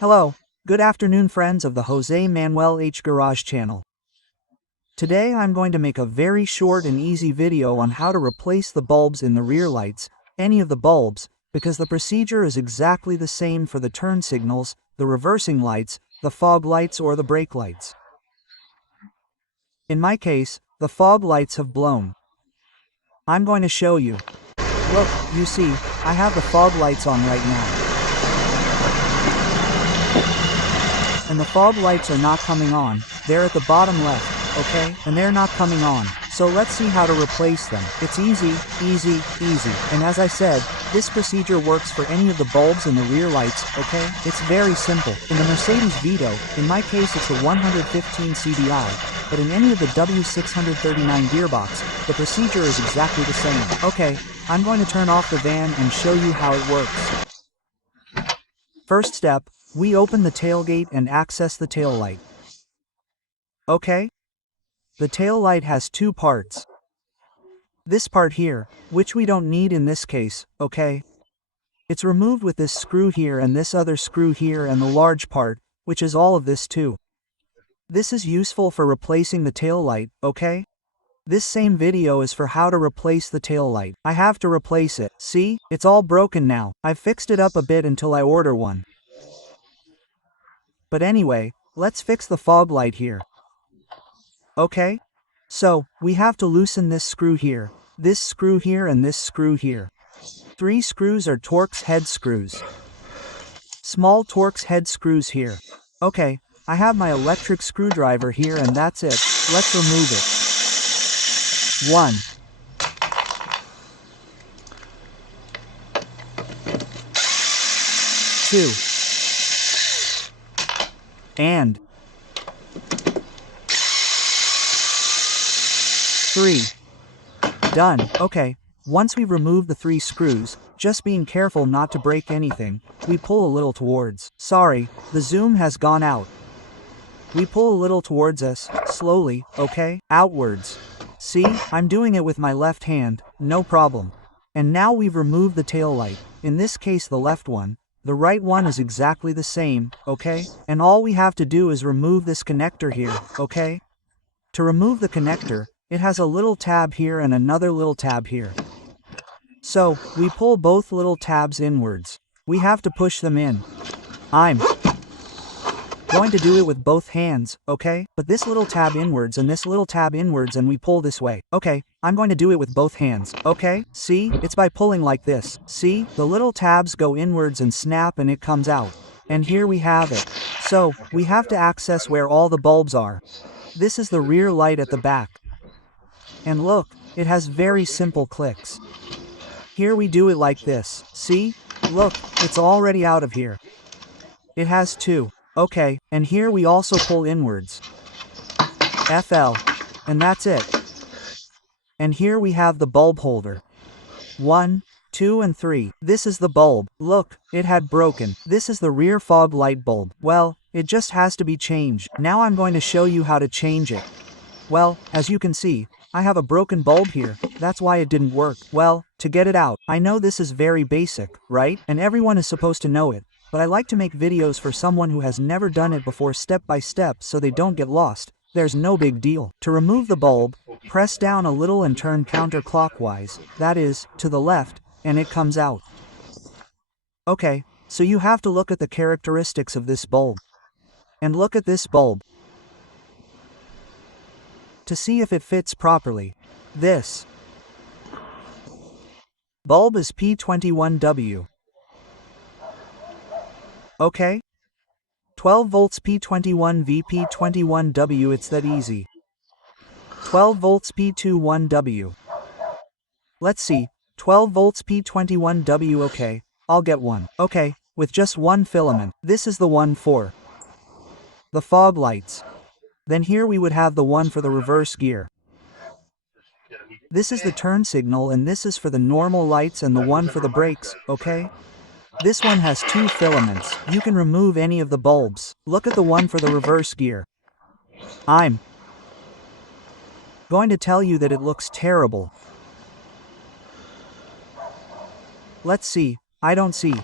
Hello, good afternoon friends of the Jose Manuel H Garage channel. Today I'm going to make a very short and easy video on how to replace the bulbs in the rear lights, any of the bulbs, because the procedure is exactly the same for the turn signals, the reversing lights, the fog lights or the brake lights. In my case, the fog lights have blown. I'm going to show you. Look, you see, I have the fog lights on right now. And the fog lights are not coming on, they're at the bottom left, okay? And they're not coming on. So let's see how to replace them. It's easy, easy, easy. And as I said, this procedure works for any of the bulbs in the rear lights, okay? It's very simple. In the Mercedes VITO, in my case it's the 115 CDI, but in any of the W639 gearbox, the procedure is exactly the same. Okay, I'm going to turn off the van and show you how it works. First step, we open the tailgate and access the taillight. Okay? The taillight has two parts. This part here, which we don't need in this case, okay? It's removed with this screw here and this other screw here and the large part, which is all of this too. This is useful for replacing the taillight, okay? This same video is for how to replace the taillight. I have to replace it. See? It's all broken now. I've fixed it up a bit until I order one. But anyway, let's fix the fog light here. Okay? So, we have to loosen this screw here and this screw here. 3 screws are Torx head screws. Small Torx head screws here. Okay, I have my electric screwdriver here and that's it. Let's remove it. 1. 2. And 3. Done. Okay, once we've removed the 3 screws, just being careful not to break anything, we pull a little towards. Sorry, the zoom has gone out. We pull a little towards us, slowly, okay? Outwards. See, I'm doing it with my left hand, no problem. And now we've removed the tail light, in this case the left one. The right one is exactly the same, okay? And all we have to do is remove this connector here, okay? To remove the connector, it has a little tab here and another little tab here. So, we pull both little tabs inwards. We have to push them in. I'm going to do it with both hands, okay? But this little tab inwards and this little tab inwards and we pull this way. Okay, I'm going to do it with both hands, okay? See? It's by pulling like this. See? The little tabs go inwards and snap and it comes out. And here we have it. So, we have to access where all the bulbs are. This is the rear light at the back. And look, it has very simple clicks. Here we do it like this. See? Look, it's already out of here. It has 2. Okay, and here we also pull inwards. FL. And that's it. And here we have the bulb holder. 1, 2 and 3. This is the bulb. Look, it had broken. This is the rear fog light bulb. Well, it just has to be changed. Now I'm going to show you how to change it. Well, as you can see, I have a broken bulb here. That's why it didn't work. Well, to get it out, I know this is very basic, right? And everyone is supposed to know it. But I like to make videos for someone who has never done it before step by step so they don't get lost. There's no big deal. To remove the bulb, press down a little and turn counterclockwise, that is, to the left, and it comes out. Okay, so you have to look at the characteristics of this bulb. And look at this bulb. To see if it fits properly. This bulb is P21W. Okay? 12 volts P21 VP21W, it's that easy. 12 volts P21W. Let's see, 12 volts P21W, okay, I'll get one. Okay, with just one filament. This is the one for the fog lights. Then here we would have the one for the reverse gear. This is the turn signal and this is for the normal lights and the one for the brakes, okay? This one has 2 filaments. You can remove any of the bulbs. Look at the one for the reverse gear. I'm going to tell you that it looks terrible. Let's see. I don't see.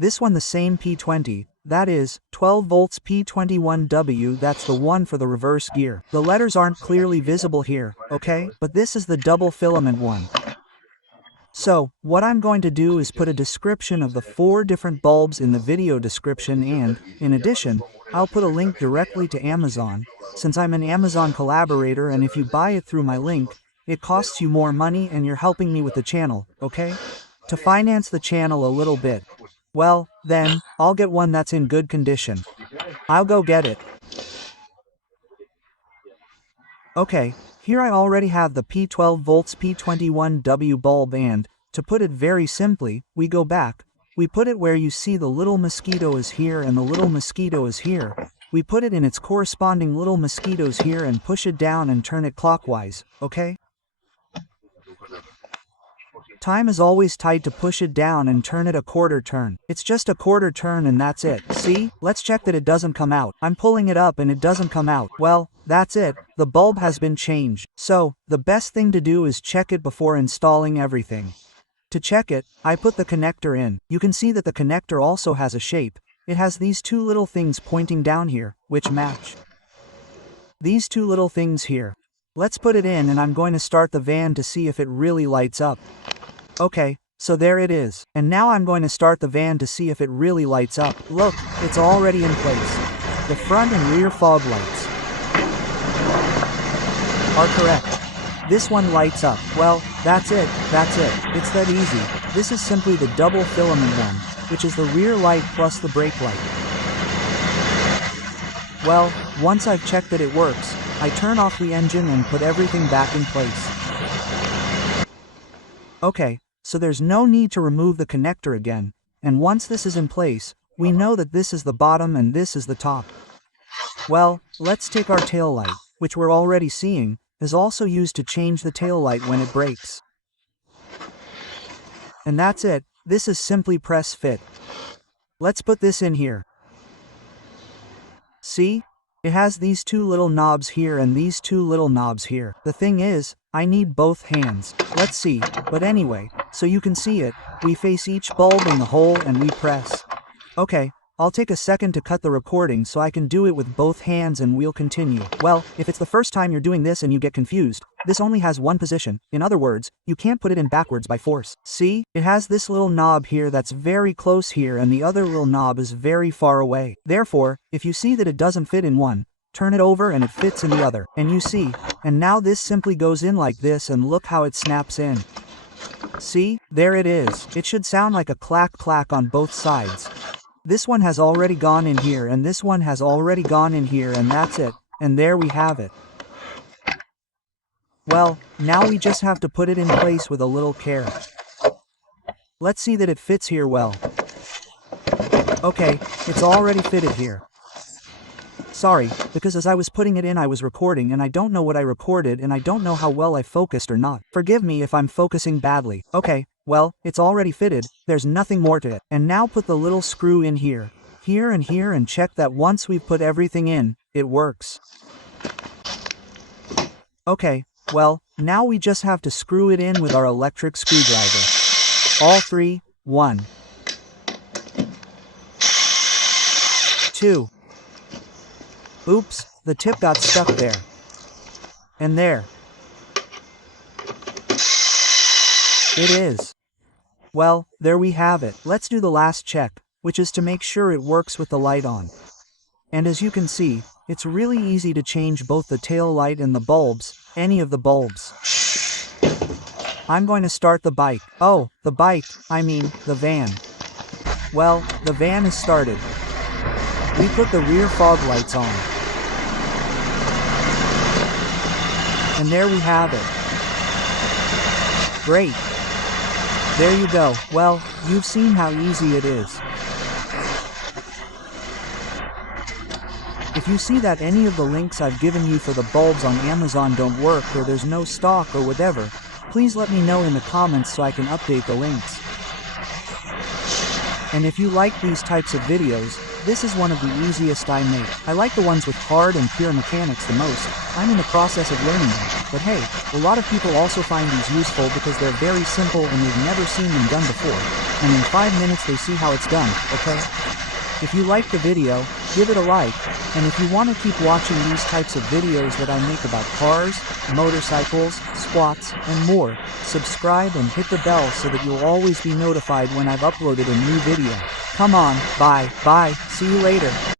This one the same P20, that is, 12 volts P21W, that's the one for the reverse gear. The letters aren't clearly visible here, okay? But this is the double filament one. So, what I'm going to do is put a description of the 4 different bulbs in the video description, and, in addition, I'll put a link directly to Amazon, since I'm an Amazon collaborator, and if you buy it through my link, it costs you more money and you're helping me with the channel, okay? To finance the channel a little bit. Well, then, I'll get one that's in good condition. I'll go get it. Okay, here I already have the P12 volts P21W bulb, and, to put it very simply, we go back. We put it where you see the little mosquito is here and the little mosquito is here. We put it in its corresponding little mosquitoes here and push it down and turn it clockwise, okay? Time is always tight to push it down and turn it a quarter turn. It's just a quarter turn and that's it. See? Let's check that it doesn't come out. I'm pulling it up and it doesn't come out. Well, that's it. The bulb has been changed. So, the best thing to do is check it before installing everything. To check it, I put the connector in. You can see that the connector also has a shape. It has these 2 little things pointing down here, which match. These 2 little things here. Let's put it in and I'm going to start the van to see if it really lights up. Okay, so there it is. And now I'm going to start the van to see if it really lights up. Look, it's already in place. The front and rear fog lights are correct. This one lights up. Well, that's it. It's that easy. This is simply the double filament one, which is the rear light plus the brake light. Well, once I've checked that it works, I turn off the engine and put everything back in place. Okay, so there's no need to remove the connector again, and once this is in place, we know that this is the bottom and this is the top. Well, let's take our tail light, which we're already seeing, is also used to change the tail light when it breaks. And that's it. This is simply press fit. Let's put this in here. See? It has these 2 little knobs here and these 2 little knobs here. The thing is, I need both hands. Let's see, but anyway, so you can see it, we face each bulb in the hole and we press. Okay, I'll take a second to cut the recording so I can do it with both hands and we'll continue. Well, if it's the first time you're doing this and you get confused, this only has one position. In other words, you can't put it in backwards by force. See? It has this little knob here that's very close here and the other little knob is very far away. Therefore, if you see that it doesn't fit in one, turn it over and it fits in the other. And you see, and now this simply goes in like this and look how it snaps in. See? There it is. It should sound like a clack clack on both sides. This one has already gone in here and this one has already gone in here and that's it. And there we have it. Well, now we just have to put it in place with a little care. Let's see that it fits here well. Okay, it's already fitted here. Sorry, because as I was putting it in I was recording and I don't know what I recorded and I don't know how well I focused or not. Forgive me if I'm focusing badly. Okay, well, it's already fitted, there's nothing more to it. And now put the little screw in here, and check that once we've put everything in, it works. Okay, well, now we just have to screw it in with our electric screwdriver. All 3, 1, 2. Oops, the tip got stuck there. And there. It is. Well, there we have it. Let's do the last check, which is to make sure it works with the light on. And as you can see, it's really easy to change both the tail light and the bulbs, any of the bulbs. I'm going to start the bike. Oh, the bike, I mean, the van. Well, the van is started. We put the rear fog lights on. And there we have it. Great. There you go. Well, you've seen how easy it is. If you see that any of the links I've given you for the bulbs on Amazon don't work or there's no stock or whatever, please let me know in the comments so I can update the links. And if you like these types of videos, this is one of the easiest I make. I like the ones with hard and pure mechanics the most. I'm in the process of learning them. But hey, a lot of people also find these useful because they're very simple and they've never seen them done before. And in 5 minutes they see how it's done, okay? If you liked the video, give it a like, and if you want to keep watching these types of videos that I make about cars, motorcycles, squats, and more, subscribe and hit the bell so that you'll always be notified when I've uploaded a new video. Come on, bye, see you later.